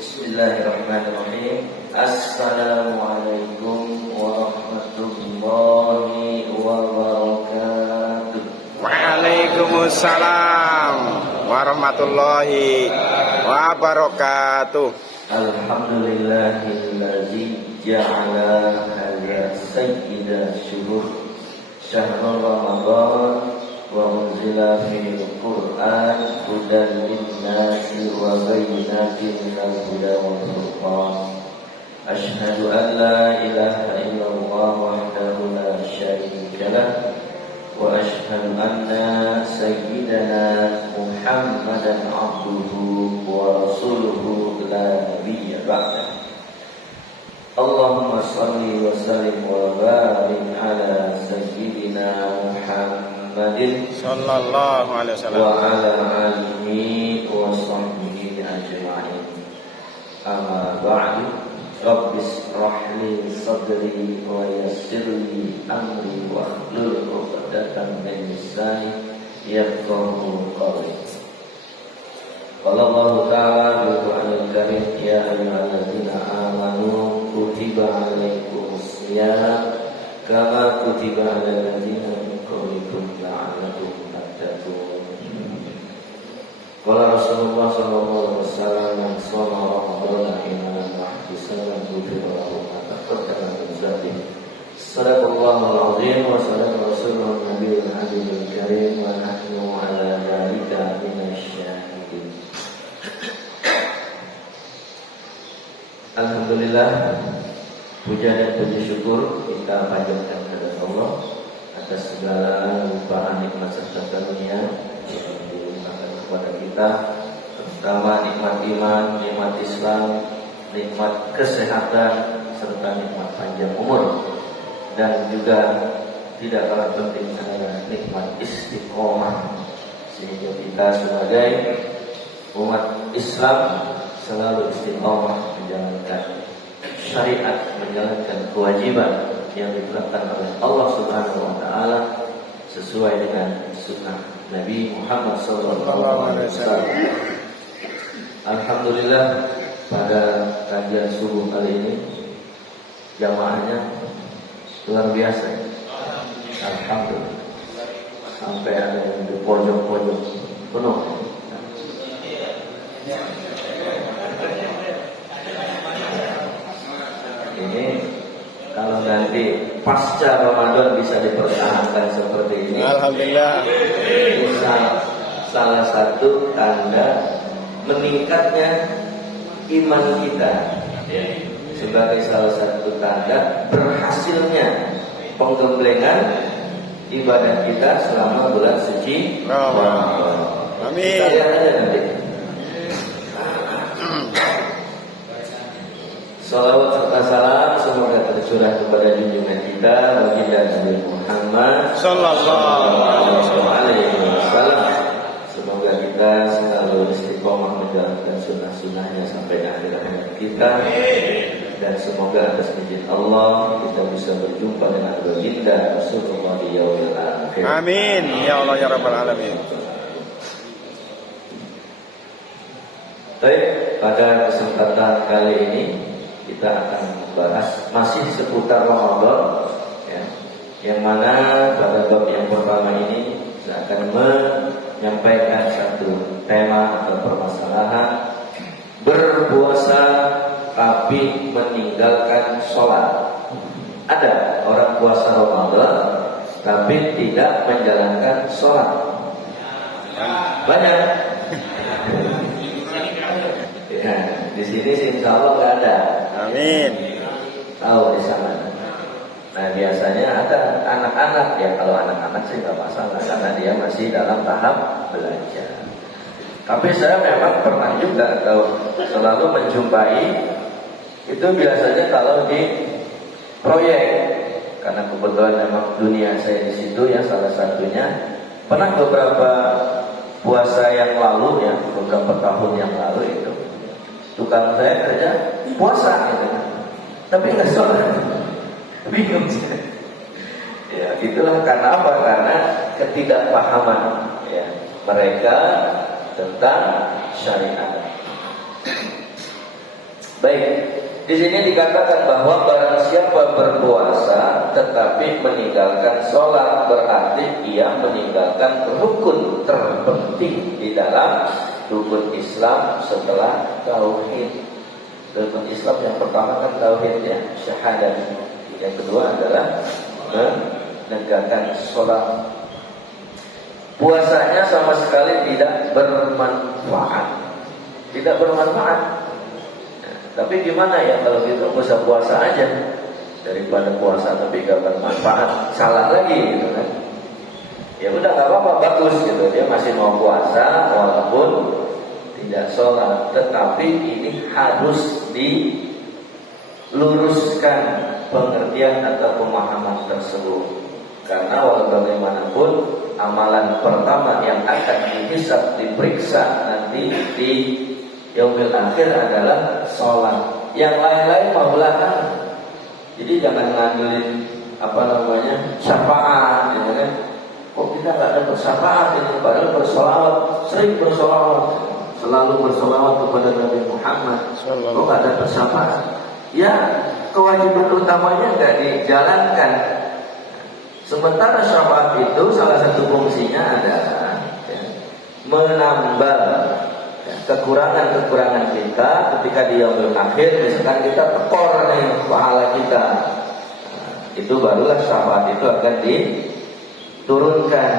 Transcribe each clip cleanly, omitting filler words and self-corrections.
Bismillahirrahmanirrahim. Assalamualaikum warahmatullahi wabarakatuh. Waalaikumsalam warahmatullahi wabarakatuh. Alhamdulillahillazi ja'ala hadza sayyida syuhur syahrul ramadan wa unzila fil Qur'an hudan lin-nasi wa bayyinatin minal huda wal furqan. Asyhadu an la ilaha illallah wahdahu la syarika lah wa asyhadu anna sayyidana Muhammadan abduhu wa rasuluhu la nabiyya ba'dah. Allahumma salli wa sallim wa barik ala sayyidina Muhammadin Sallallahu alaihi wasallam wa ala alihi wa sahbihi ajma'in. Amma ba'du. Rabbis rahli sadri wa yassirli amri wa hlul 'uqdatam min lisani yafqahu qawli. Qala Allah ta'ala bil Qur'anil Karim, ya ayyuhalladzina amanu kutiba 'alaikumus shiyam kama kutiba 'alal ladzina min qablikum la'allakum tattaqun. Qala Rasulullah sallallahu alaihi wasallam, man shoma ramadhana imanan wa ihtisaban ghufira lahu ma taqaddama min dhanbihi. Sadaqallahul azim wa sadaqa rasulun nabiyul habibul karim wa nahnu ala dzalika minasyahidin. Alhamdulillah, puja dan puji syukur kita panjatkan kepada Allah atas segala limpahan nikmat serta karunia yang dilimpahkan kepada kita, terutama nikmat iman, nikmat Islam, nikmat kesehatan, serta nikmat panjang umur, dan juga tidak kalah penting adalah nikmat istiqomah, sehingga kita sebagai umat Islam selalu istiqomah menjalankan syariat, menjalankan kewajiban yang ditetapkan oleh Allah Subhanahu wa taala sesuai dengan sunnah Nabi Muhammad sallallahu alaihi wasallam. Alhamdulillah, pada kajian subuh kali ini jamaahnya luar biasa. Alhamdulillah. Sampai ada yang di pojok-pojok penuh. Ini kalau nanti pasca Ramadan bisa dipertahankan seperti ini, Alhamdulillah, bisa salah satu tanda meningkatnya iman kita, sebagai salah satu tanda berhasilnya penggemblengan ibadah kita selama bulan suci Ramadan. Amin. Kita lihat aja nanti. Salawat serta salam semoga tercurah kepada junjungan kita baginda Nabi Muhammad sallallahu alaihi wasallam. Semoga kita selalu istiqomah menjalankan sunnah-sunnahnya sampai akhir hayat kita, dan semoga atas izin Allah kita bisa berjumpa dengan baginda Rasulullah di yaumil akhir. Amin ya Allah ya rabbal alamin. Baik, pada kesempatan kali ini kita akan membahas masih seputar Ramadan, ya, yang mana pada bab yang pertama ini saya akan menyampaikan satu tema atau permasalahan berpuasa tapi meninggalkan sholat. Ada orang puasa Ramadan tapi tidak menjalankan sholat. Banyak. Ya, di sini sih insya Allah nggak ada. Amin. Tahu di sana. Nah, biasanya ada anak-anak, ya kalau anak-anak sih nggak masalah karena dia masih dalam tahap belajar. Tapi saya memang pernah juga atau selalu menjumpai itu biasanya kalau di proyek, karena kebetulan memang dunia saya di situ ya, salah satunya pernah beberapa puasa yang lalu ya, beberapa tahun yang lalu itu tukang saya kerja puasa gitu, tapi nggak sholat, bingung sih. Ya itulah karena apa? Karena ketidakpahaman ya mereka tentang syariat. Baik, di sini dikatakan bahwa barang siapa berpuasa tetapi meninggalkan sholat, berarti ia meninggalkan rukun terpenting di dalam rukun Islam setelah tauhid. Rukun Islam yang pertama kan tauhid ya, syahadat. Yang kedua adalah menegakkan sholat. Puasanya sama sekali tidak bermanfaat. Tidak bermanfaat. Tapi gimana ya kalau gitu puasa aja daripada puasa tapi gak bermanfaat, salah lagi gitu kan. Ya udah nggak apa-apa, bagus gitu, dia masih mau puasa walaupun tidak sholat, tetapi ini harus diluruskan pengertian atau pemahaman tersebut. Karena walau bagaimanapun amalan pertama yang akan dihisab, diperiksa nanti di yaumil akhir adalah sholat. Yang lain-lain mau belakangan. Jadi jangan ngandelin syafaat, gitu kan? Kok kita nggak ada bersyafaat ini? Padahal bersolawat, sering bersolawat, selalu bersolawat kepada Nabi Muhammad. Kok nggak ada bersyafaat? Ya, kewajiban utamanya nggak dijalankan. Sementara syafaat itu salah satu fungsinya adalah menambal kekurangan-kekurangan kita ketika di yaumul akhir. Misalkan kita tekor nih pahala kita, itu barulah syafaat itu akan diturunkan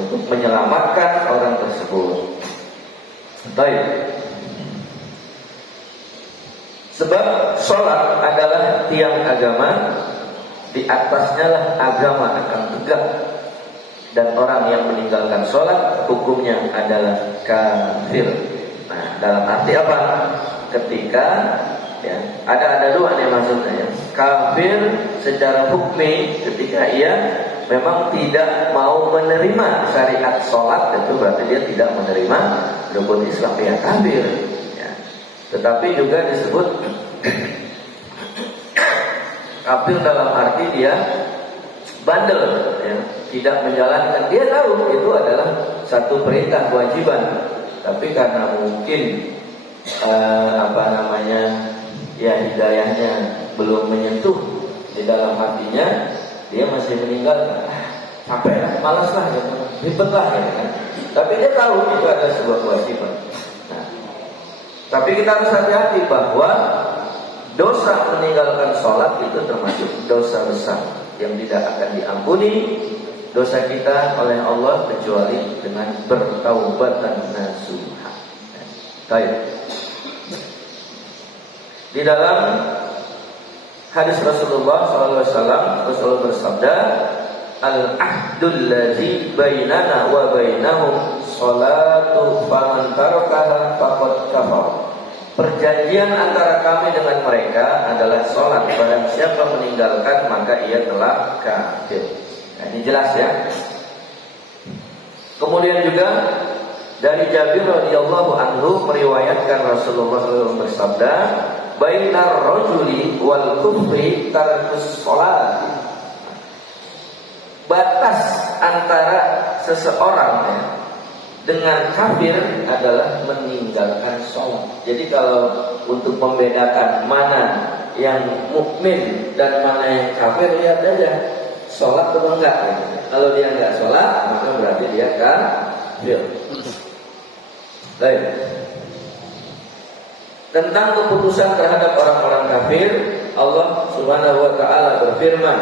untuk menyelamatkan orang tersebut. Baik. Sebab sholat adalah tiang agama, di atasnya lah agama akan tegak. Dan orang yang meninggalkan sholat hukumnya adalah kafir. Nah, dalam arti apa? Ketika ada dua nih maksudnya. Kafir secara hukmi ketika ia memang tidak mau menerima syariat sholat, itu berarti dia tidak menerima rukun Islam, ya kafir. Ya. Tetapi juga disebut kafir dalam arti dia bandel, ya, tidak menjalankan. Dia tahu itu adalah satu perintah kewajiban, tapi karena mungkin hidayahnya belum menyentuh di dalam hatinya, dia masih meninggalkan. Capek lah, malas lah, gitu, ribet lah, gitu kan. Tapi dia tahu itu adalah sebuah kewajiban. Nah, tapi kita harus hati-hati bahwa dosa meninggalkan sholat itu termasuk dosa besar yang tidak akan diampuni dosa kita oleh Allah kecuali dengan bertaubatan nasuha. Baik. Di dalam hadis Rasulullah SAW, Rasulullah bersabda, al-ahdul ladzi bainana wa bainahum sholatu faman tarakaha faqad kafar. Perjanjian antara kami dengan mereka adalah sholat. Barang siapa meninggalkan maka ia telah kafir. Nah, ini jelas ya. Kemudian juga dari Jabir radhiyallahu anhu meriwayatkan Rasulullah SAW bersabda, bainar rajuli wal kufri tarkus sholat. Batas antara seseorang dengan kafir adalah meninggalkan sholat. Jadi kalau untuk membedakan mana yang mukmin dan mana yang kafir, lihat aja sholat atau enggak. Kalau dia enggak sholat, maka berarti dia kafir. Baik. Tentang keputusan terhadap orang-orang kafir, Allah Subhanahu wa taala berfirman,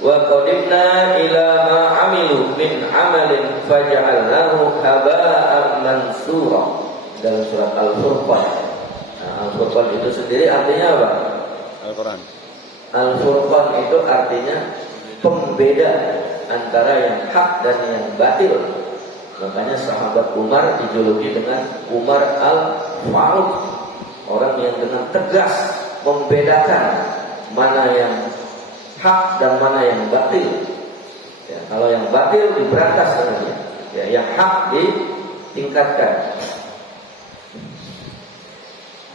wa qadimna ila ma amilu min amalin faj'alnahu haba'an mansura, dalam surat Al-Furqan. Nah, Al-Furqan itu sendiri artinya apa? Al-Quran. Al-Furqan itu artinya pembeda antara yang hak dan yang batil. Makanya sahabat Umar dijuluki dengan Umar Al-Faruq, orang yang dengan tegas membedakan mana yang hak dan mana yang batil. Ya, kalau yang batil diberantas dengannya, ya, yang hak ditingkatkan.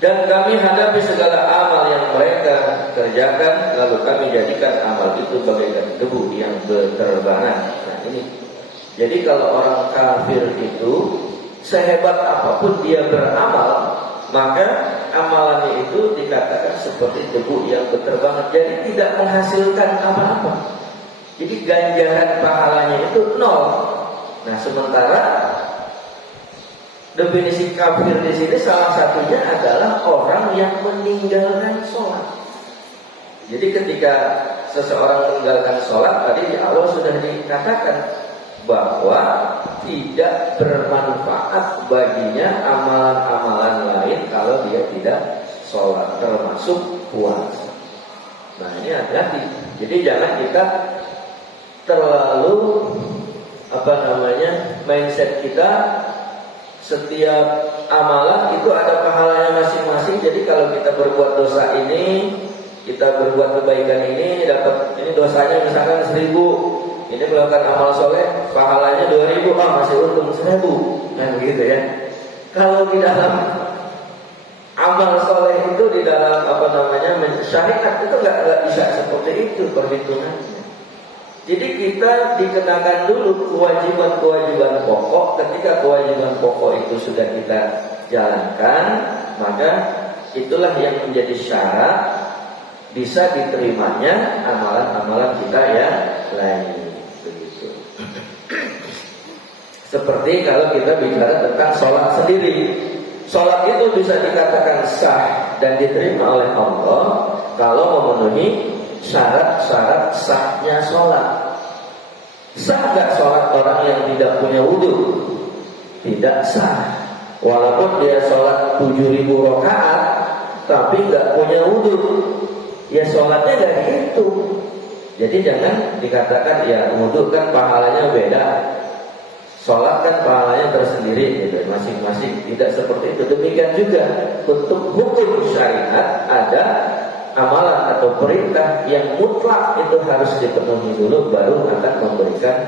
Dan kami hadapi segala amal yang mereka kerjakan, lalu kami jadikan amal itu bagaikan debu yang berterbangan. Nah ini, jadi kalau orang kafir itu sehebat apapun dia beramal, maka amalannya itu dikatakan seperti debu yang berterbangan, jadi tidak menghasilkan apa-apa. Jadi ganjaran pahalanya itu nol. Nah, sementara definisi kafir di sini salah satunya adalah orang yang meninggalkan sholat. Jadi ketika seseorang meninggalkan sholat, tadi di awal sudah dikatakan bahwa tidak bermanfaat baginya amalan-amalan lain kalau dia tidak sholat, termasuk puasa. Nah, ini hati-hati. Jadi jangan kita terlalu mindset kita setiap amalan itu ada pahalanya masing-masing. Jadi kalau kita berbuat dosa ini, kita berbuat kebaikan ini, dapat ini dosanya misalkan 1000, ini melakukan amal soleh pahalanya 2000, masih untung 1000, kan gitu ya. Kalau di dalam amal soleh itu, di dalam syariat itu nggak bisa seperti itu perhitungannya. Jadi kita dikenakan dulu kewajiban-kewajiban pokok. Ketika kewajiban pokok itu sudah kita jalankan, maka itulah yang menjadi syarat bisa diterimanya amalan-amalan kita yang lain. Begitu. Seperti kalau kita bicara tentang sholat sendiri, sholat itu bisa dikatakan sah dan diterima oleh Allah kalau memenuhi syarat-syarat sahnya sholat. Sah gak sholat orang yang tidak punya wudhu? Tidak sah. Walaupun dia sholat 7000 rakaat tapi gak punya wudhu, ya sholatnya gak dihitung. Jadi jangan dikatakan ya wudhu kan pahalanya beda, sholat kan pahalanya tersendiri gitu, masing-masing. Tidak seperti itu. Demikian juga untuk hukum syariat ada amalan atau perintah yang mutlak itu harus dipenuhi dulu, baru akan memberikan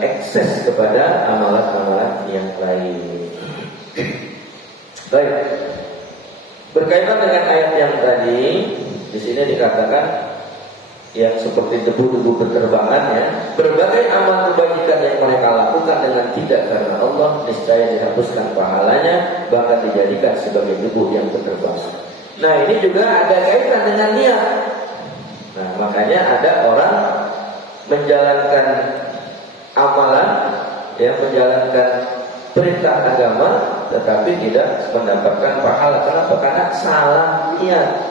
akses kepada amalan-amalan yang lain. Baik, berkaitan dengan ayat yang tadi, di sini dikatakan yang seperti debu-debu berterbangan ya, berbagai amal kebajikan yang mereka lakukan dengan tidak karena Allah, niscaya dihapuskan pahalanya, bahkan dijadikan sebagai debu yang berterbangan. Nah, ini juga ada kaitan dengan niat. Nah, makanya ada orang menjalankan amalan, ya, menjalankan perintah agama, tetapi tidak mendapatkan pahala. Kenapa? Karena salah niat.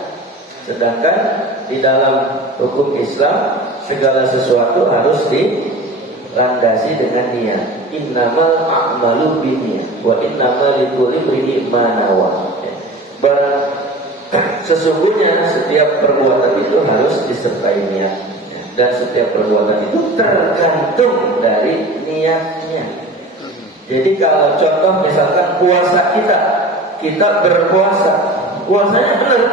Sedangkan di dalam hukum Islam segala sesuatu harus dilandasi dengan niat. Innamal a'malu binniyat wa innamal likulli imri'in ma nawa. Sesungguhnya setiap perbuatan itu harus disertai niat, dan setiap perbuatan itu tergantung dari niatnya. Jadi kalau contoh misalkan puasa kita berpuasa, puasanya benar,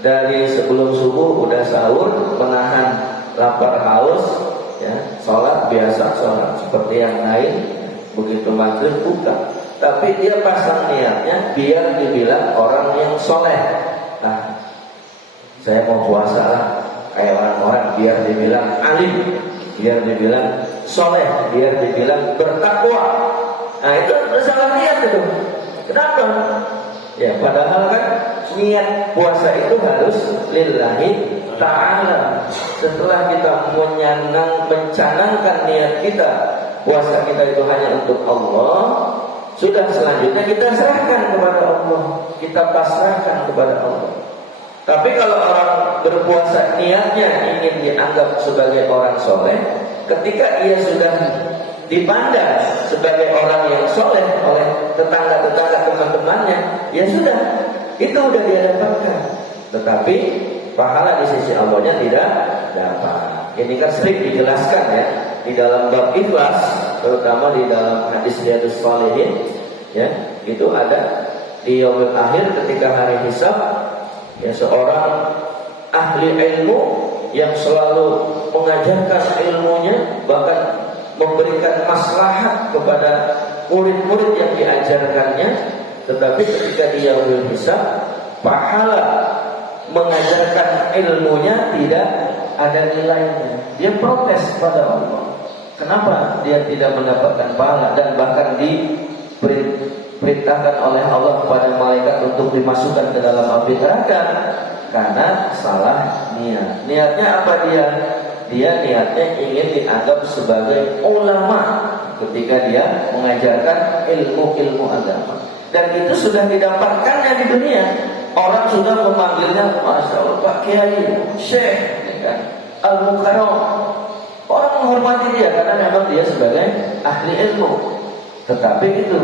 dari sebelum subuh udah sahur, menahan lapar haus, ya, sholat biasa, sholat seperti yang lain, begitu maghrib buka. Tapi dia pasang niatnya biar dibilang orang yang soleh. Nah, saya mau puasa lah kayak orang-orang, biar dibilang alim, biar dibilang soleh, biar dibilang bertakwa. Nah, itu salah niat itu. Kenapa? Ya, padahal kan niat puasa itu harus lillahi ta'ala. Setelah kita mencanangkan niat kita, puasa kita itu hanya untuk Allah, sudah selanjutnya kita serahkan kepada Allah, kita pasrahkan kepada Allah. Tapi kalau orang berpuasa niatnya ingin dianggap sebagai orang soleh, ketika ia sudah dipandang sebagai orang yang soleh oleh tetangga-tetangga teman-temannya, ya sudah, itu udah dia dapatkan. Tetapi pahala di sisi Allahnya tidak dapat. Ini kan sering dijelaskan ya di dalam bab ikhlas, terutama di dalam hadis Riyadhus Shalihin, ya, itu ada di yaumil akhir ketika hari hisab, ya, seorang ahli ilmu yang selalu mengajarkan ilmunya, bahkan memberikan maslahat kepada murid-murid yang diajarkannya, tetapi ketika dia yaumil hisab, pahala mengajarkan ilmunya tidak ada nilainya. Dia protes pada Allah. Kenapa dia tidak mendapatkan pahala, dan bahkan diperintahkan oleh Allah kepada malaikat untuk dimasukkan ke dalam api neraka? Karena salah niat. Niatnya apa dia? Dia niatnya ingin dianggap sebagai ulama ketika dia mengajarkan ilmu-ilmu agama. Dan itu sudah didapatkannya di dunia. Orang sudah memanggilnya, Masya Allah, Pak Kiai, Syekh, ya, Al-Mukarram. Orang menghormati dia karena memang dia sebagai ahli ilmu. Tetapi itu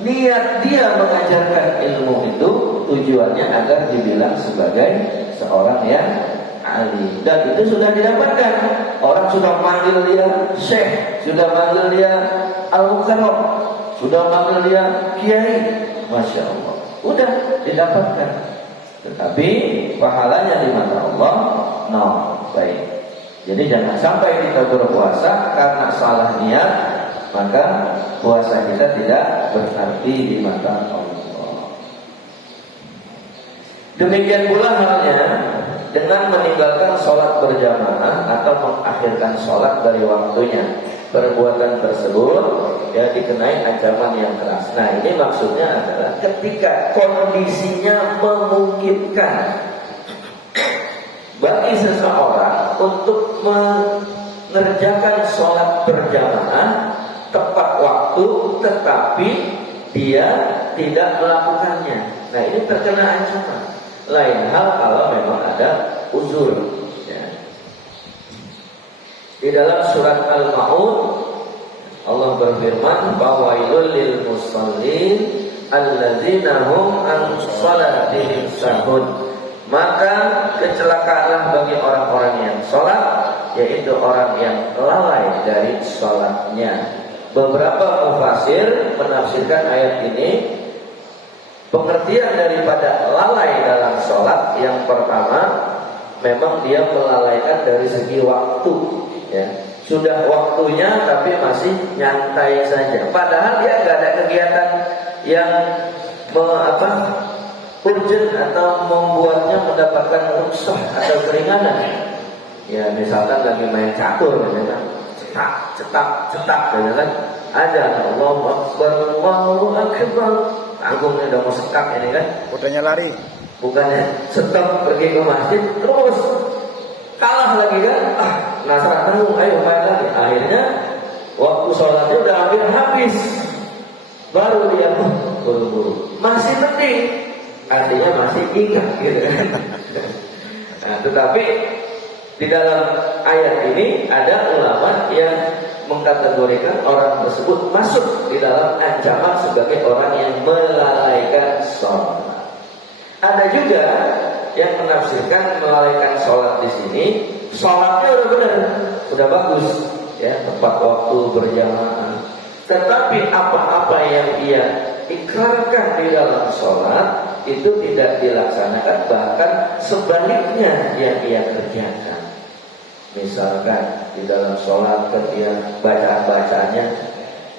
niat dia mengajarkan ilmu itu tujuannya agar dibilang sebagai seorang yang alim. Dan itu sudah didapatkan. Orang sudah manggil dia Syekh, sudah manggil dia Al-Mukarram, sudah manggil dia Kiai. Masya Allah, udah didapatkan. Tetapi pahalanya di mata Allah no, baik. Jadi jangan sampai kita berpuasa karena salah niat, maka puasa kita tidak berarti di mata Allah. Demikian pula halnya dengan meninggalkan sholat berjamaah atau mengakhirkan sholat dari waktunya. Perbuatan tersebut ya dikenai ancaman yang keras. Nah, ini maksudnya adalah ketika kondisinya memungkinkan bagi seseorang untuk mengerjakan sholat berjamaah tepat waktu, tetapi dia tidak melakukannya. Nah, ini terkena ancaman. Lain hal kalau memang ada uzur. Ya. Di dalam surat Al-Ma'un Allah berfirman, "Fawailul lil musallin alladzina hum an shalatihim sahun." Maka kecelakaanlah bagi orang-orang yang sholat, yaitu orang yang lalai dari sholatnya. Beberapa mufassir menafsirkan ayat ini, pengertian daripada lalai dalam sholat yang pertama, memang dia melalaikan dari segi waktu, ya. Sudah waktunya tapi masih nyantai saja. Padahal dia nggak ada kegiatan yang urgent atau membuatnya mendapatkan rukhsah atau keringanan. Ya, misalkan lagi main catur, gitu kan, cetak, gitu kan. Ada Allahu Akbar, Allahu Akbar. Tanggungnya udah mau sekap ini kan. Kudanya lari. Bukannya stop pergi ke masjid, terus kalah lagi kan. Penasaran, ayo main lagi. Akhirnya waktu sholatnya udah hampir habis, baru dia buru-buru. Masih penting, artinya masih ingat gitu kan. Nah, tetapi di dalam ayat ini ada ulama yang mengkategorikan orang tersebut masuk di dalam ancaman sebagai orang yang melalaikan sholat. Ada juga yang menafsirkan melalaikan sholat di sini, sholatnya udah benar, udah bagus, ya, tepat waktu berjamaah. Tetapi apa-apa yang dia ikrarkan di dalam sholat itu tidak dilaksanakan, bahkan sebaliknya yang dia kerjakan. Misalkan di dalam sholat ketika bacaan-bacaannya,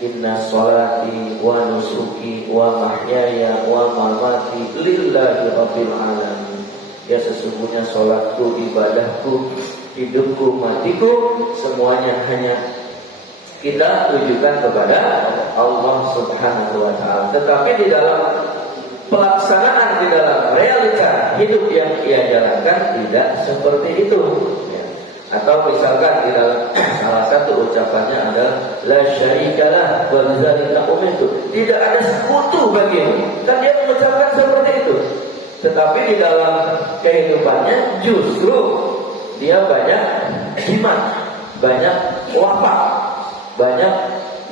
inna sholati wa nusuki wa mahyaya wa mamati lillahi rabbil alamin. Ya, sesungguhnya sholatku, ibadahku, hidupku, matiku, semuanya hanya kita tujukan kepada Allah Subhanahu wa ta'ala. Tetapi di dalam pelaksanaan, di dalam realita hidup yang ia jalankan tidak seperti itu. Atau misalkan di dalam salah satu ucapannya adalah la syarikalah wa bidzalika umirtu, tidak ada sekutu bagimu. Dan dia mengucapkan seperti itu. Tetapi di dalam kehidupannya justru dia banyak jimat, banyak wafat, banyak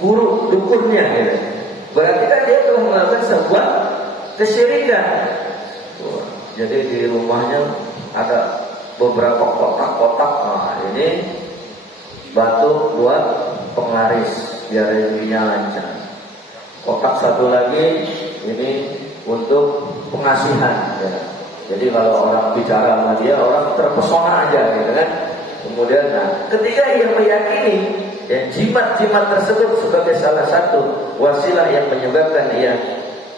guru dukunnya gitu. Berarti kan dia telah melakukan sebuah kesyirikan. Jadi di rumahnya ada beberapa kotak-kotak. Nah, ini batu buat penglaris biar rezekinya lancar. Kotak satu lagi ini untuk pengasihan, ya. Jadi kalau orang bicara sama dia, orang terpesona aja gitu kan. Kemudian ketika ia meyakini ya, jimat-jimat tersebut sebagai salah satu wasilah yang menyebabkan ia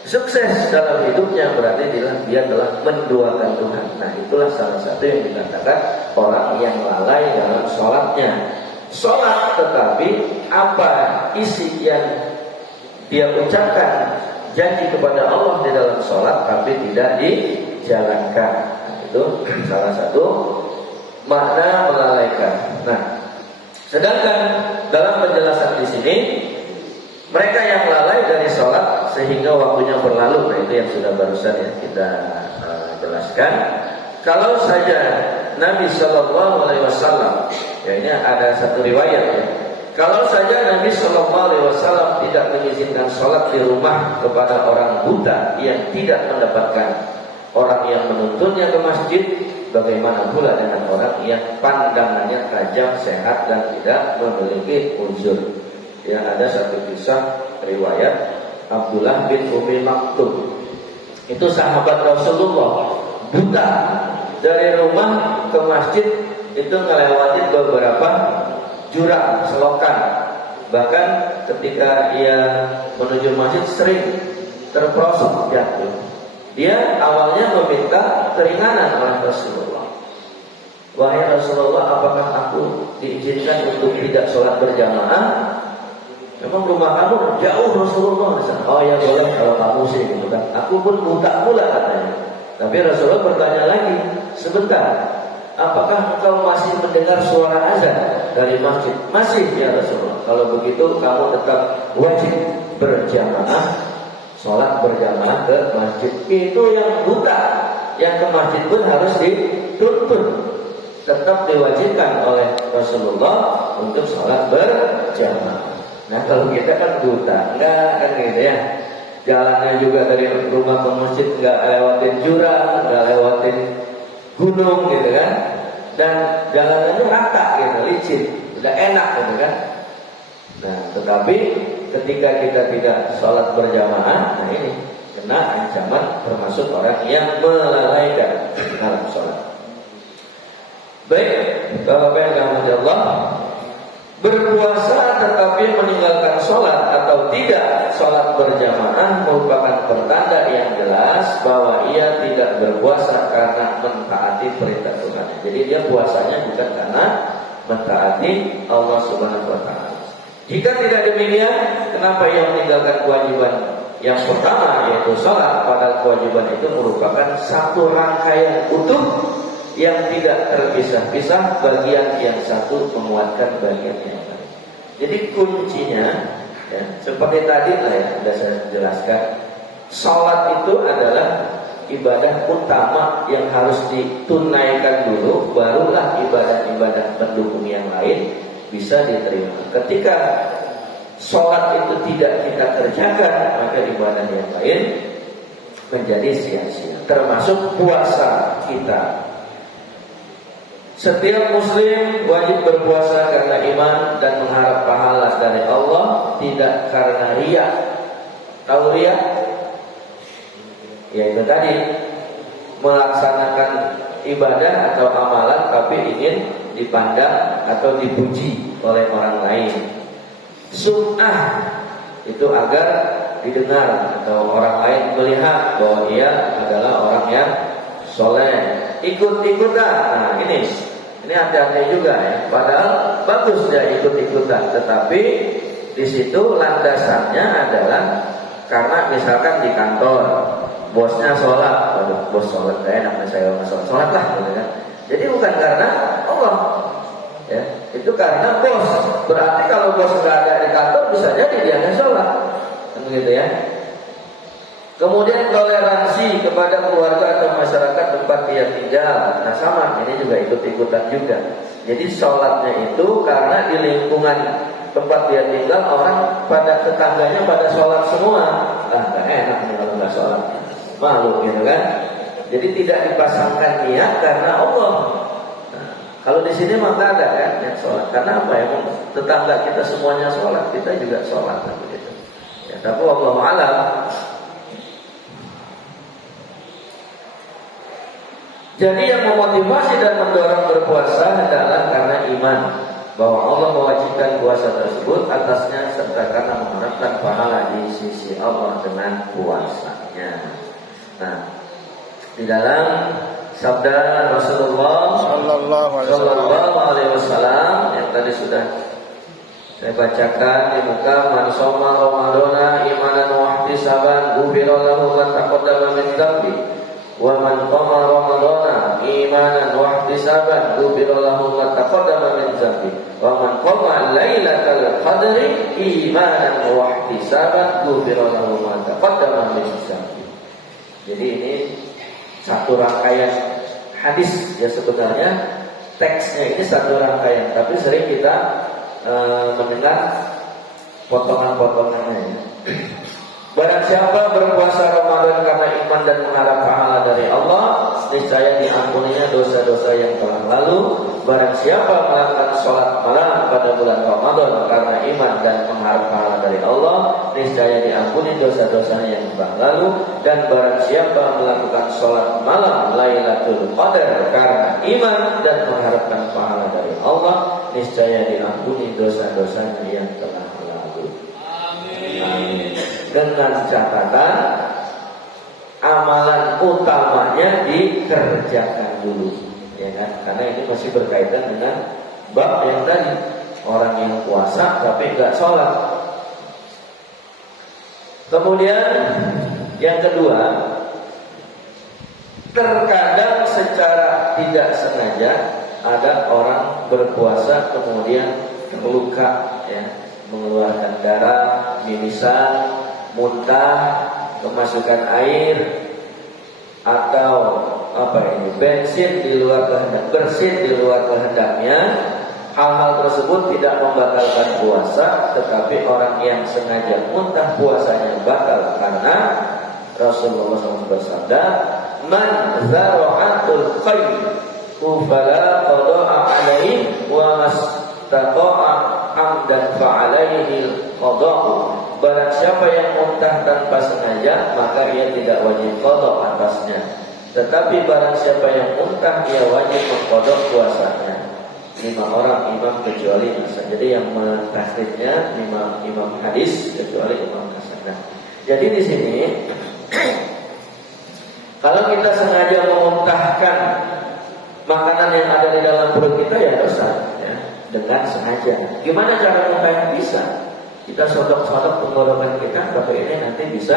sukses dalam hidupnya, berarti dia telah menduakan Tuhan. Nah, itulah salah satu yang dikatakan orang yang lalai dalam sholatnya. Sholat, tetapi apa isi yang dia ucapkan janji kepada Allah di dalam sholat tapi tidak dijalankan. Itu salah satu makna melalaikan. Nah, sedangkan dalam penjelasan di sini, mereka yang lalai dari sholat sehingga waktunya berlalu, nah itu yang sudah barusan ya kita jelaskan. Kalau saja Nabi Shallallahu Alaihi Wasallam, ya ini ada satu riwayat ya. Kalau saja Nabi Shallallahu Alaihi Wasallam tidak mengizinkan sholat di rumah kepada orang buta yang tidak mendapatkan orang yang menuntunnya ke masjid, bagaimana pula dengan orang yang pandangannya tajam, sehat dan tidak memiliki uzur? Ya, ada satu kisah riwayat Abdullah bin Umi Maktum. Itu sahabat Rasulullah, buta, dari rumah ke masjid itu melewati beberapa jurang, selokan. Bahkan ketika ia menuju masjid sering terperosok jatuh. Dia awalnya meminta keringanan oleh Rasulullah. Wahai Rasulullah, apakah aku diizinkan untuk tidak sholat berjamaah? Memang rumah kamu jauh Rasulullah. Oh ya boleh kalau kamu sih gitu kan. Aku pun buta pula katanya. Tapi Rasulullah bertanya lagi, sebentar, apakah engkau masih mendengar suara azan dari masjid? Masih ya Rasulullah. Kalau begitu kamu tetap wajib berjamaah, sholat berjamaah ke masjid. Itu yang buta, yang ke masjid pun harus dituntun, tetap diwajibkan oleh Rasulullah untuk sholat berjamaah. Nah kalau kita kan buta, enggak kan gitu ya. Jalannya juga dari rumah ke masjid enggak lewatin jurang, enggak lewatin gunung gitu kan. Dan jalanannya rata gitu, licin, udah enak gitu kan. Nah tetapi ketika kita tidak sholat berjamaah, nah ini kena ancaman termasuk orang yang melalaikan dalam sholat. Baik, Bapak yang dirahmati Allah, berpuasa tetapi meninggalkan sholat atau tidak sholat berjamaah merupakan pertanda yang jelas bahwa ia tidak berpuasa karena mentaati perintah Tuhan. Jadi dia puasanya bukan karena mentaati Allah Subhanahu Wa Taala. Jika tidak demikian, kenapa ia meninggalkan kewajiban yang pertama yaitu sholat? Padahal kewajiban itu merupakan satu rangkaian utuh yang tidak terpisah-pisah, bagian yang satu menguatkan bagian yang lain. Jadi kuncinya, ya, seperti tadi lah ya, sudah saya jelaskan, sholat itu adalah ibadah utama yang harus ditunaikan dulu, barulah ibadah-ibadah pendukung yang lain bisa diterima. Ketika sholat itu tidak kita kerjakan, maka ibadah yang lain menjadi sia-sia. Termasuk puasa kita. Setiap muslim wajib berpuasa karena iman dan mengharap pahala dari Allah, tidak karena riya. Tahu riya? Ya itu tadi, melaksanakan ibadah atau amalan tapi ingin dipandang atau dipuji oleh orang lain. Sum'ah itu agar didengar atau orang lain melihat bahwa ia adalah orang yang soleh. Ikut-ikutan, nah ini hati-hati juga ya. Padahal bagus dia ikut-ikutan, tetapi di situ landasannya adalah karena misalkan di kantor bosnya sholat, waduh bos sholat gak enak, saya nggak sholat lah, gitu kan. Jadi bukan karena Allah, ya itu karena bos. Berarti kalau bos nggak ada di kantor bisa jadi dia nggak sholat, kan begitu ya. Kemudian toleransi kepada keluarga atau masyarakat tempat dia tinggal. Nah sama, ini juga ikut-ikutan juga. Jadi sholatnya itu karena di lingkungan tempat dia tinggal orang pada tetangganya pada sholat semua. Gak enak nih kalau gak sholat, malu gitu kan. Jadi tidak dipasangkan niat karena Allah. Nah, kalau di sini maka ada kan niat sholat. Karena apa ya? Tetangga kita semuanya sholat, kita juga sholat kan begitu. Ya, tapi wallahu a'lam. Jadi yang memotivasi dan mendorong berpuasa adalah karena iman bahwa Allah mewajibkan puasa tersebut atasnya serta karena mengharapkan pahala di sisi Allah dengan puasanya. Nah, di dalam sabda Rasulullah Sallallahu Alaihi Wasallam yang tadi sudah saya bacakan di muka, man shoma ramadhana imanan wa wahtisaban ghufira lahu ma taqaddama min dhanbi wa man qama ramadhana imanan wahtisaban ghufira lahu ma taqaddama min dhanbi wa man qama lailatal qadri imanan wahtisaban ghufira lahu ma taqaddama min dhanbi. Jadi ini satu rangkaian hadis ya, sebenarnya teksnya ini satu rangkaian, tapi sering kita mendengar potongan-potongannya ya. Barang siapa berpuasa Ramadan karena iman dan mengharap pahala dari Allah, niscaya diampuninya dosa-dosa yang telah lalu. Barang siapa melakukan sholat malam pada bulan Ramadan karena iman dan mengharap pahala dari Allah, niscaya diampuni dosa-dosanya yang telah lalu. Dan barang siapa melakukan sholat malam Lailatul Qadar karena iman dan mengharapkan pahala dari Allah, niscaya diampuni dosa-dosanya yang telah lalu. Amin. Dengan catatan amalan utamanya dikerjakan dulu, ya kan? Karena ini masih berkaitan dengan bab yang tadi, orang yang puasa tapi enggak sholat. Kemudian yang kedua, terkadang secara tidak sengaja ada orang berpuasa kemudian terluka, ya, mengeluarkan darah, mimisan, muntah, kemasukan air, atau bersin di luar kehendaknya. Hal-hal tersebut tidak membatalkan puasa, tetapi orang yang sengaja muntah puasanya batal, karena Rasulullah SAW bersabda, "Man zara'atul khayr fala qada'a alaihi wa mastaqa'a amdan fa'alaihi qada'u." Barang siapa yang muntah tanpa sengaja, maka ia tidak wajib qada atasnya. Tetapi barang siapa yang muntah, ia wajib mengqada puasanya. 5 orang imam kecuali Hasan. Jadi yang mentasdidnya 5 imam hadis kecuali Imam Hasan. Jadi di sini kalau kita sengaja memuntahkan makanan yang ada di dalam perut kita, ya dosa, ya, dengan sengaja. Gimana cara muntahnya? Bisa kita sodok-sodok tenggorokan kita, tapi ini nanti bisa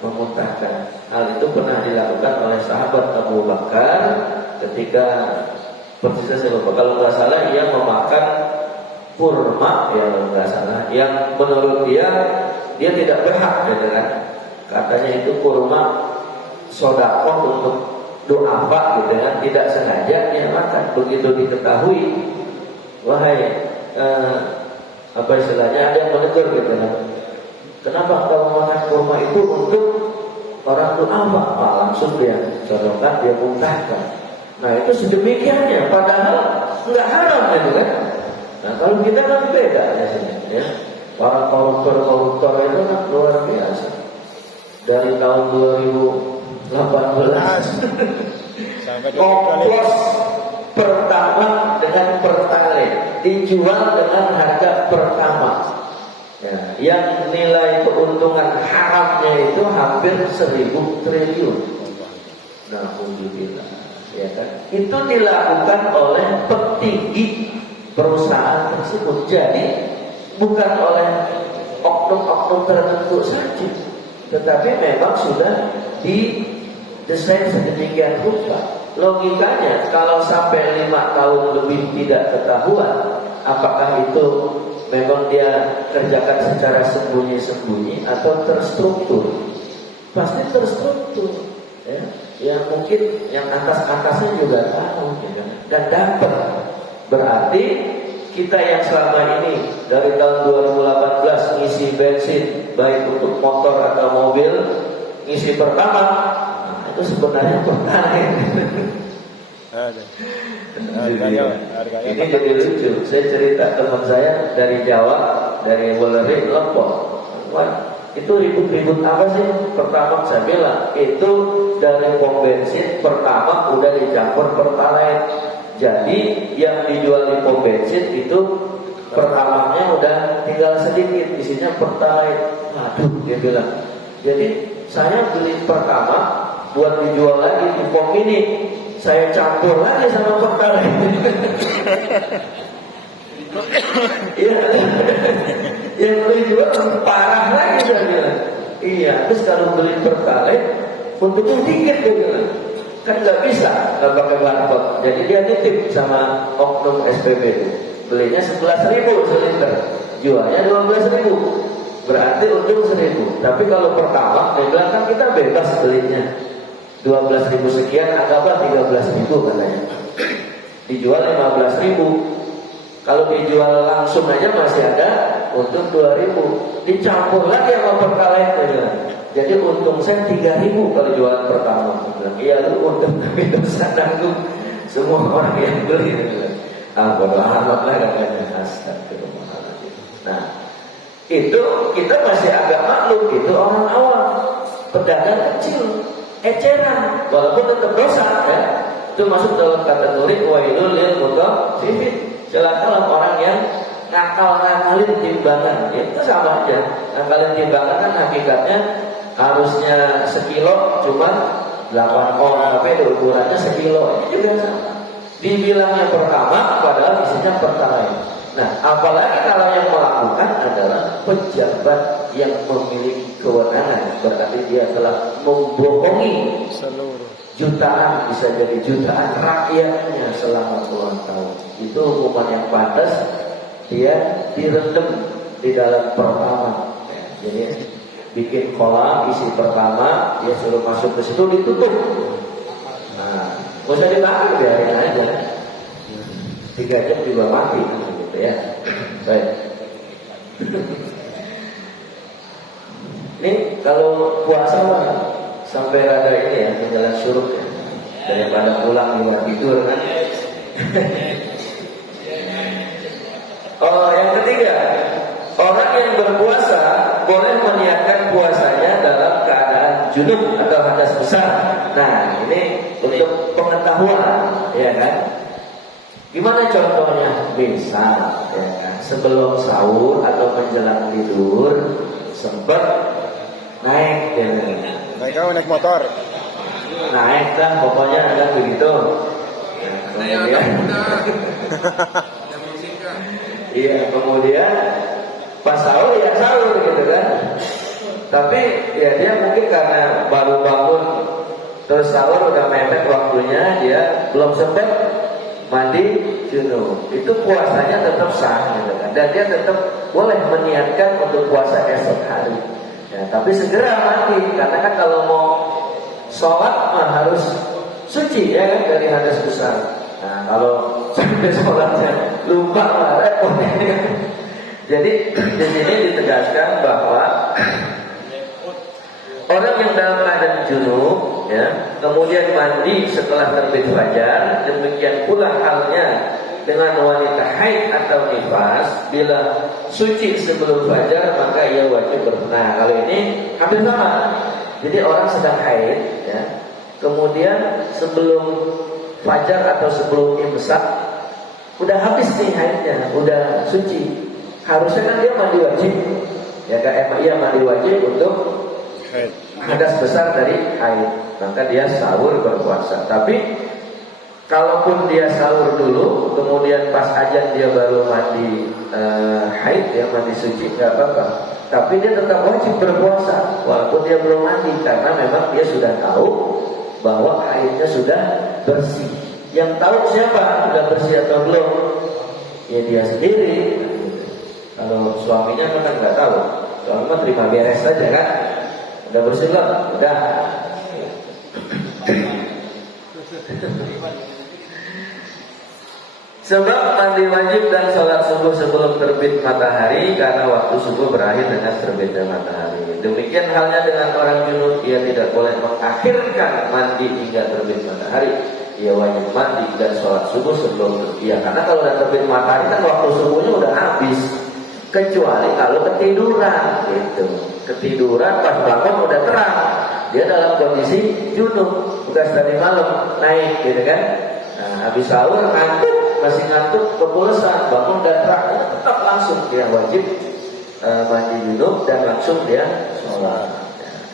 memuntahkan. Hal itu pernah dilakukan oleh sahabat Abu Bakar ketika persisnya saya lupa, kalau nggak salah ia memakan kurma, ya nggak salah, yang menurut dia tidak berhak, gitu kan? Katanya itu kurma sodakoh untuk doa gitu kan, tidak sengaja dia makan. Begitu diketahui, wahai apa istilahnya, ada yang menegur gitu kan, kenapa kalau makan kurma itu untuk orang doa apa? Langsung dia sodokkan, dia muntahkan. Nah itu sedemikiannya, padahal nggak haram, gitu kan? Nah kalau kita kan beda ya sini, ya. Para koruptor itu kan luar biasa. Dari tahun 2018 kompos pertama dengan pertalite dijual dengan harga pertama, ya, yang nilai keuntungan haramnya itu hampir 1.000 triliun. Nah, alhamdulillah, ya kan? Itu dilakukan oleh petinggi perusahaan tersebut. Jadi bukan oleh oknum-oknum tertentu saja, tetapi memang sudah didesain sedemikian rupa. Logikanya kalau sampai 5 tahun lebih tidak ketahuan, apakah itu memang dia kerjakan secara sembunyi-sembunyi atau terstruktur? Pasti terstruktur, ya. Yang mungkin yang atas-atasnya juga tahu, ya, dan dapat. Berarti kita yang selama ini dari tahun 2018 ngisi bensin, baik untuk motor atau mobil, ngisi pertama, nah, itu sebenarnya pertalite. Ini jadi lucu. Saya cerita teman saya dari Jawa, dari Wuleri, Lombok. Wah, itu ribut-ribut apa sih? Pertama saya bilang itu dari pom bensin pertama udah dicampur pertalite. Jadi yang dijual di pom bensin itu pertamanya udah tinggal sedikit, isinya pertalite. Waduh, dia bilang. Jadi saya beli pertama buat dijual lagi di pom ini, saya campur lagi sama pertalite. Iya, yang dijual parah lagi, dia bilang. Iya, terus kalau beli pertalite untungnya dikit dia bilang. Kan nggak bisa nggak pakai barcode. Jadi dia nitip sama oknum SPB itu. Belinya 11.000 seliter, jualnya 12.000. Berarti untung 1.000. Tapi kalau pertama dia bilang kan kita bebas belinya 12.000 sekian, anggaplah 13.000 katanya. Dijual 15.000. Kalau dijual langsung aja masih ada untung 2.000. Dicampur lagi sama pertalite. Jadi untung saya 3.000 kalau jualan pertama. Iya lu untung tapi dosa tanggung semua orang yang beli. Bodo amat lah katanya. Astagfirullahaladzim. Nah itu kita masih agak maklum, itu orang awam, pedagang kecil, eceran, walaupun tetap dosa ya. Itu masuk dalam kategori wailul lil mutaffifin. Celakalah orang yang ngakalin timbangan. Ya, itu sama aja. Ngakalin timbangan kan hakikatnya harusnya sekilo cuma 8 on, tapi ukurannya sekilo. Ini juga sama. Dibilangnya pertama padahal isinya pertalite. Nah, apalagi kalau yang melakukan adalah pejabat yang memiliki kewenangan, berarti dia telah membohongi seluruh jutaan, bisa jadi jutaan rakyatnya selama puluhan tahun. Itu hukuman yang pantas, dia direndam di dalam pertama. Jadi bikin kolam isi pertama, dia suruh masuk ke situ, ditutup. Nah, nggak usah dimakan, biarin aja. 3 jam juga mati. Ya, baik. Ini kalau puasa mah sampai rada ini ya, menjelang syuruk ya, daripada pulang di luar tidur kan. Oh, yang ketiga, orang yang berpuasa boleh meniatkan puasanya dalam keadaan junub atau hadas besar. Nah, ini untuk pengetahuan, ya kan? Gimana contohnya? Misal ya kan, sebelum sahur atau menjelang tidur sempat naik ya, naik motor, naik kan, pokoknya ada begitu. Kemudian iya, kemudian pas sahur ya sahur gitu kan. Tapi ya dia mungkin karena baru bangun terus sahur udah mepet waktunya, dia belum sempat mandi junub, itu puasanya tetap sah gitu kan, dan dia tetap boleh meniatkan untuk puasa esok hari ya, tapi segera mandi, karena kan kalau mau sholat mah harus suci ya kan dari hadas besar. Nah kalau sampai sholatnya lupa mah repot. Jadi di sini ditegaskan bahwa orang yang dalam keadaan junub ya, kemudian mandi setelah terbit fajar, demikian pula halnya dengan wanita haid atau nifas, bila suci sebelum fajar maka ia wajib Nah, kalau ini hampir sama. Jadi orang sedang haid ya, kemudian sebelum fajar atau sebelum imsak udah habis nih haidnya, udah suci, harusnya kan dia mandi wajib ya kan, iya mandi wajib untuk hadas besar dari haid, maka dia sahur berpuasa. Tapi kalaupun dia sahur dulu, kemudian pas azan dia baru mandi haid, dia mandi suci, nggak apa-apa. Tapi dia tetap wajib berpuasa walaupun dia belum mandi, karena memang dia sudah tahu bahwa haidnya sudah bersih. Yang tahu siapa sudah bersih atau belum? Ya dia sendiri. Kalau suaminya kan nggak tahu, suaminya terima beres saja kan. Udah bersih belum? Udah. Sebab mandi wajib dan sholat subuh sebelum terbit matahari, karena waktu subuh berakhir dengan terbitnya matahari. Demikian halnya dengan orang junub, ia tidak boleh mengakhirkan mandi hingga terbit matahari. Ia wajib mandi dan sholat subuh sebelum terbit. Karena kalau udah terbit matahari kan waktu subuhnya udah habis. Kecuali kalau ketiduran gitu. Ketiduran pas bangun udah terang, dia dalam kondisi junub, bekas tadi malam naik gitu kan. Nah, habis sahur ngantuk, masih ngantuk kepulasan, bangun udah terang, tetap langsung dia wajib mandi junub dan langsung dia sholat.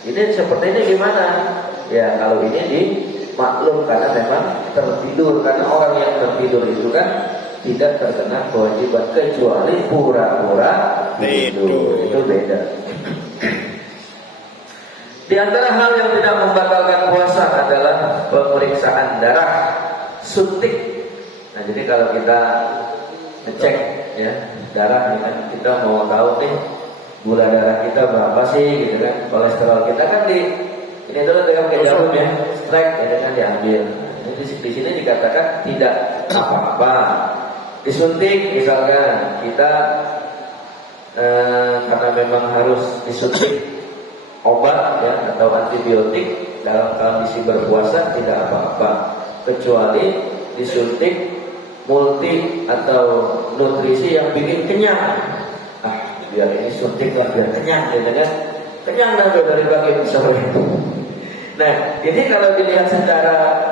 Ini seperti ini gimana? Ya kalau ini dimaklum karena memang tertidur, karena orang yang tertidur itu kan tidak terkena kewajiban kecuali pura-pura tidur. Itu beda. Di antara hal yang tidak membatalkan puasa adalah pemeriksaan darah, suntik. Nah, jadi kalau kita ngecek ya darah, ya kan, kita mau tahu nih gula darah kita berapa sih, gitu kan, kolesterol kita kan ini dulu dengan jarum ya, strike ya kan diambil. Nah, di sini dikatakan tidak apa-apa. Disuntik misalkan kita karena memang harus disuntik obat ya atau antibiotik dalam kondisi berpuasa tidak apa-apa, kecuali disuntik multi atau nutrisi yang bikin kenyang. Biar ini suntik lah biar kenyang, gitu kan? Kenyang dari pagi ke sore. Nah, ini kalau dilihat secara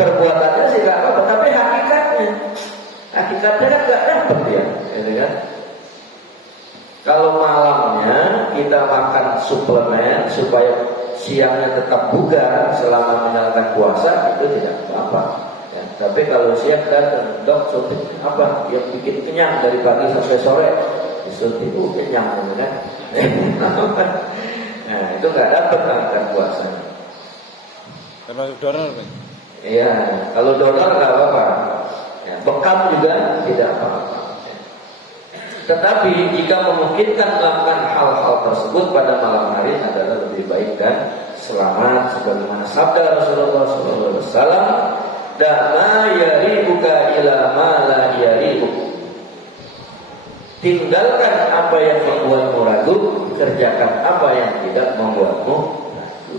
perbuatannya sih nggak apa-apa, tapi hakikatnya kan nggak dapat ya, gitu kan? Kalau malamnya kita makan suplemen supaya siangnya tetap bugar selama menjalankan puasa, itu tidak apa-apa. Ya, tapi kalau siang datang, dok suntik apa? Yang bikin kenyang dari pagi sampai sore, disuntik kenyang, kan? Nah, itu nggak dapat menjalankan puasa. Termasuk donor, Pak? Iya, kalau donor nggak apa-apa. Ya, bekam juga tidak apa-apa. Tetapi jika memungkinkan melakukan hal-hal tersebut pada malam hari adalah lebih baik dan selamat, sebagaimana sabda Rasulullah SAW, "Dama yaribuka ila ma la yaribuk." Tinggalkan apa yang membuatmu ragu, kerjakan apa yang tidak membuatmu ragu.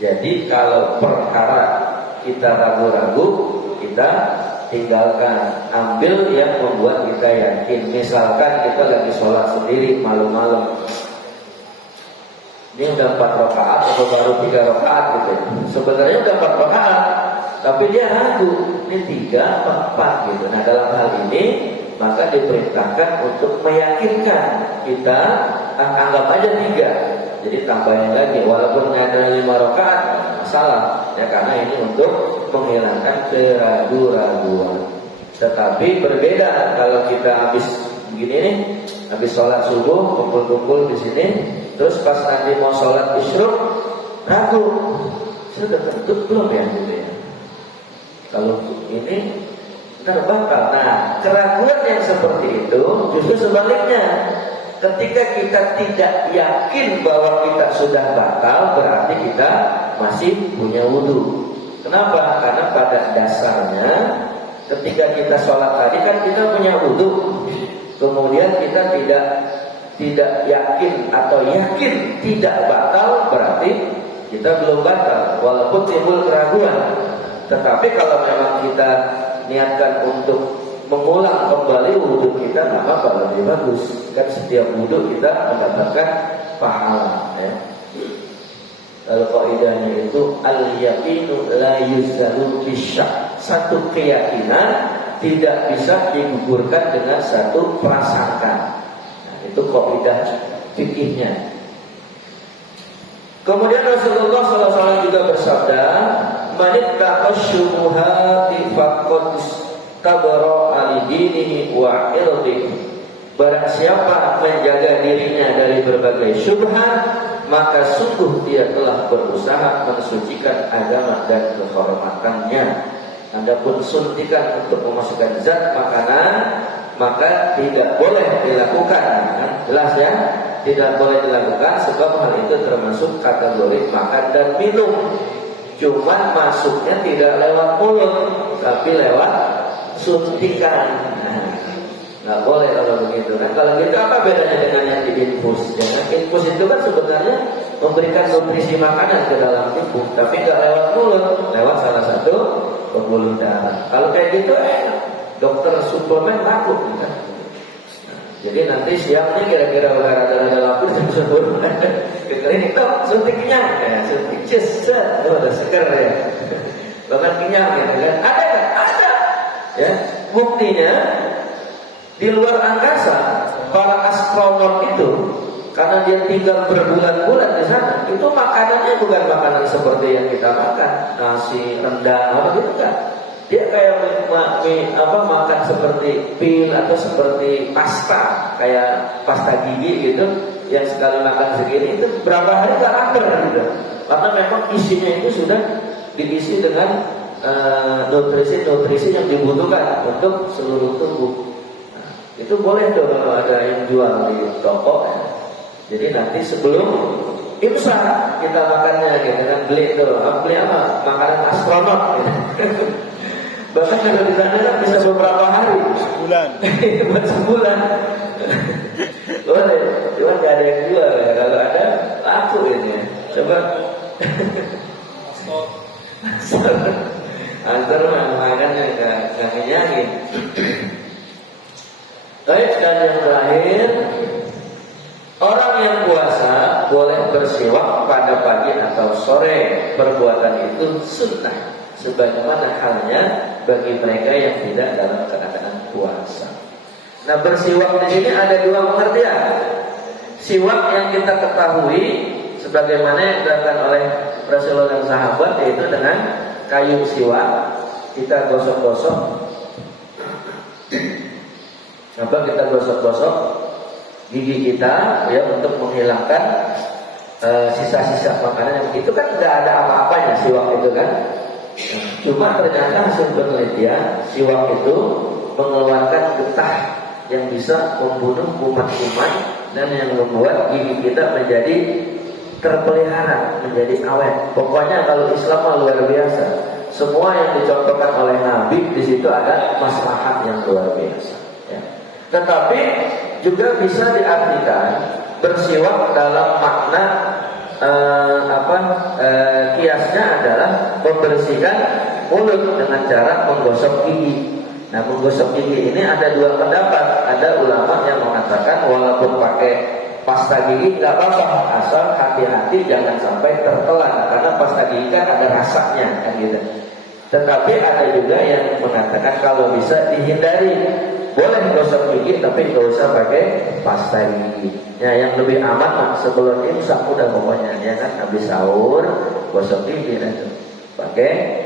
Jadi kalau perkara kita ragu-ragu, kita tinggalkan, ambil yang membuat kita yakin. Misalkan kita lagi sholat sendiri malam-malam, ini udah 4 rakaat atau baru 3 rakaat gitu ya. Sebenarnya udah 4 rakaat, tapi dia ragu, ini 3 apa 4 gitu. Nah, dalam hal ini maka diperintahkan untuk meyakinkan kita, anggap aja 3. Jadi tambahin lagi, walaupun ada 5 rakaat masalah ya, karena ini untuk menghilangkan keraguan-raguan. Tetapi berbeda kalau kita habis begini nih, habis sholat subuh kumpul-kumpul di sini, terus pas nanti mau sholat isyruk ragu, sudah kentut belum ya gitu ya. Kalau ini terbakar. Nah, keraguan yang seperti itu justru sebaliknya. Ketika kita tidak yakin bahwa kita sudah batal, berarti kita masih punya wudu. Kenapa? Karena pada dasarnya ketika kita sholat tadi kan kita punya wudu. Kemudian kita tidak yakin atau yakin tidak batal, berarti kita belum batal walaupun timbul keraguan. Tetapi kalau memang kita niatkan untuk mengulang kembali wudhu kita, maka lebih bagus. Kan setiap wudhu kita mendapatkan pahala ya. Kalau kaidahnya itu al-yaqinu la yuzalu bisyak. Satu keyakinan tidak bisa digugurkan dengan satu prasangka. Nah, itu kaidah fikihnya. Kemudian Rasulullah SAW juga bersabda, "Manittaqas syubuhati faqad tabara alidinihi wa irdihi." Barang siapa menjaga dirinya dari berbagai syubhat, maka sungguh dia telah berusaha mensucikan agama dan kehormatannya. Adapun suntikan untuk memasukkan zat makanan, maka tidak boleh dilakukan. Jelas ya, tidak boleh dilakukan sebab hal itu termasuk kategori makan dan minum. Cuman masuknya tidak lewat mulut, tapi lewat suntikan. Nggak boleh kalau begitu kan. Kalau gitu apa bedanya dengan yang diinfus? Ya, infus itu kan sebenarnya memberikan nutrisi makanan ke dalam tubuh, tapi nggak lewat mulut, lewat salah satu pembuluh darah. Kalau kayak gitu dokter suplemen laku kan. Jadi nanti siangnya kira-kira udah rada-rada lapar sebelum ke klinik, dok suntik kenyang, suntik set, udah seger ya, bahkan kenyang gitu kan. Ada nggak? Ada. Ya, buktinya di luar angkasa para astronot itu, karena dia tinggal berbulan-bulan di sana, itu makanannya bukan makanan seperti yang kita makan, nasi, rendang, apa gitu kan. Dia kayak makan seperti pil atau seperti pasta, kayak pasta gigi gitu. yang sekali makan segini itu berapa hari nggak lapar gitu. Karena memang isinya itu sudah diisi dengan nutrisi-nutrisi yang dibutuhkan untuk seluruh tubuh. Nah, itu boleh tuh kalau ada yang jual di toko. Jadi nanti sebelum imsak kita makannya gitu kan, beli apa? Makanan astronot gitu. Bahkan kalau di sana kan bisa beberapa hari, sebulan. buat sebulan. Boleh, cuma nggak ada yang jual ya. Kalau ada laku ini ya. Coba antar makan yang nggak ngenyangin. Baik, dan yang terakhir, orang yang puasa boleh bersiwak pada pagi atau sore. Perbuatan itu sunnah, sebagaimana halnya bagi mereka yang tidak dalam keadaan puasa. Nah, bersiwak di sini ada dua pengertian. Siwak yang kita ketahui sebagaimana yang dilakukan oleh Rasulullah dan sahabat, yaitu dengan kayu siwak kita gosok-gosok. Kita gosok-gosok gigi kita ya untuk menghilangkan sisa-sisa makanan yang itu kan nggak ada apa-apanya siwak itu kan. Cuma ternyata hasil penelitian siwak itu mengeluarkan getah yang bisa membunuh kuman-kuman dan yang membuat gigi kita menjadi terpelihara, menjadi awet. Pokoknya kalau Islam luar biasa. Semua yang dicontohkan oleh Nabi di situ ada maslahat yang luar biasa. Ya. Tetapi juga bisa diartikan bersiwak dalam makna kiasnya adalah membersihkan mulut dengan cara menggosok gigi. Nah, menggosok gigi ini ada dua pendapat. Ada ulama yang mengatakan walaupun pakai pasta gigi nggak apa-apa, asal hati-hati jangan sampai tertelan, karena pasta gigi kan ada rasanya kan gitu. Tetapi ada juga yang mengatakan kalau bisa dihindari, boleh gosok gigi tapi nggak usah pakai pasta gigi. Ya, yang lebih aman sebelum imsak udah pokoknya ya kan, habis sahur gosok gigi dan pakai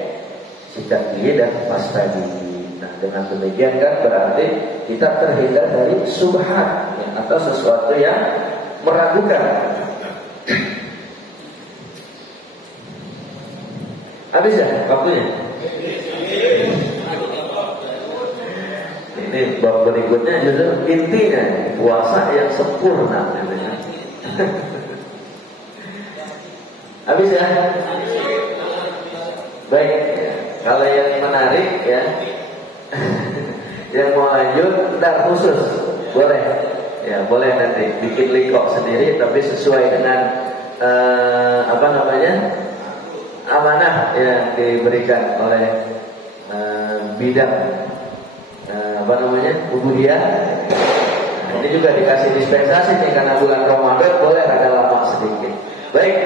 sikat gigi dan pasta gigi. Nah, dengan demikian kan berarti kita terhindar dari subhat ya, atau sesuatu yang meragukan. Habis ya waktunya? Ini bab berikutnya justru intinya puasa yang sempurna. Habis ya? Baik ya. Kalau yang menarik ya, yang mau lanjut ntar khusus boleh ya, boleh nanti bikin likok sendiri tapi sesuai dengan amanah yang diberikan oleh bidang ubudiyah. Ini juga dikasih dispensasi nih karena bulan Ramadan, boleh ada lama sedikit. Baik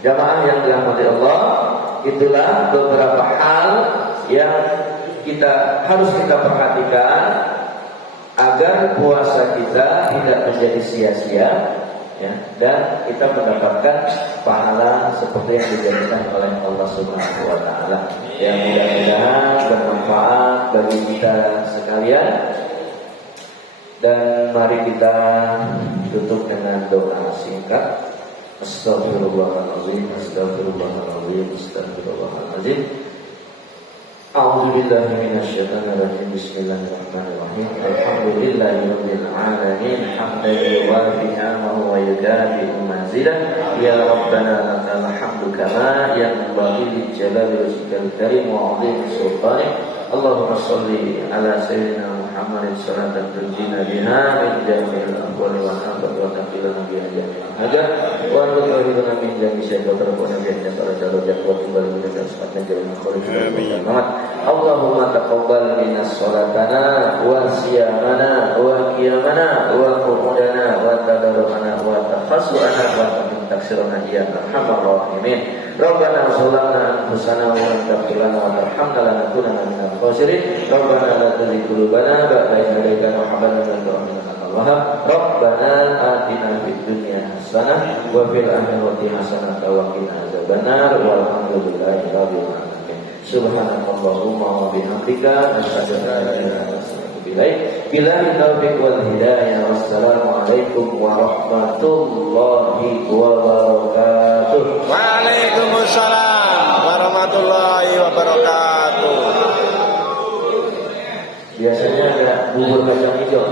jamaah yang dirahmati Allah, itulah beberapa hal yang harus kita perhatikan agar puasa kita tidak menjadi sia-sia ya, dan kita mendapatkan pahala seperti yang dijanjikan oleh Allah Subhanahu wa taala. Yang mudah-mudahan bermanfaat bagi kita sekalian. Dan mari kita tutup dengan doa singkat. Astaghfirullahaladzim, astaghfirullahaladzim, astaghfirullahaladzim. A'udzubillahi minasyaitonirrajim. Bismillahirrahmanirrahim. Alhamdulillahirabbil alamin, hamdan yuwafi ni'amahu wa yukafi'u manzilah. Ya Rabbana lakal hamdu kama yanbaghi lijalali wajhikal karim wa 'azimi sultanik. Allahumma shalli ala sayyidina Muhammadin salatan tunjina biha min jami'il ahwali wal afat wa taqilana biha jami'al hajat wa tu'riduna min jami'i syaitan wa nabiyina darajat wa timbal min asfatna jami'al khairat. Allahumma taqabbal minna salatana wa siyamana wa qiyamana wa qu'udana wa tadarruna wa takhassuana wa taksirana ya arhamar rahimin. Rabbana zalamna anfusana wa lam taghfir lana wa tarhamna lanakunanna minal khasirin. Rabbana la tuzigh qulubana ba'da idh hadaytana wa hab lana min ladunka rahmatan wahhab. Rabbana atina fid dunya hasanah wa fil akhirati hasanah wa qina adzabannar. Walhamdulillahi rabbil alamin. Subhanakallahumma wa bihamdika asyhadu an la ilaha illa anta ilaih. Billahi taufiq wal hidayah. Wassalamualaikum warahmatullahi wabarakatuh. Waalaikumsalam warahmatullahi wabarakatuh. Biasanya ada bubur kacang hijau.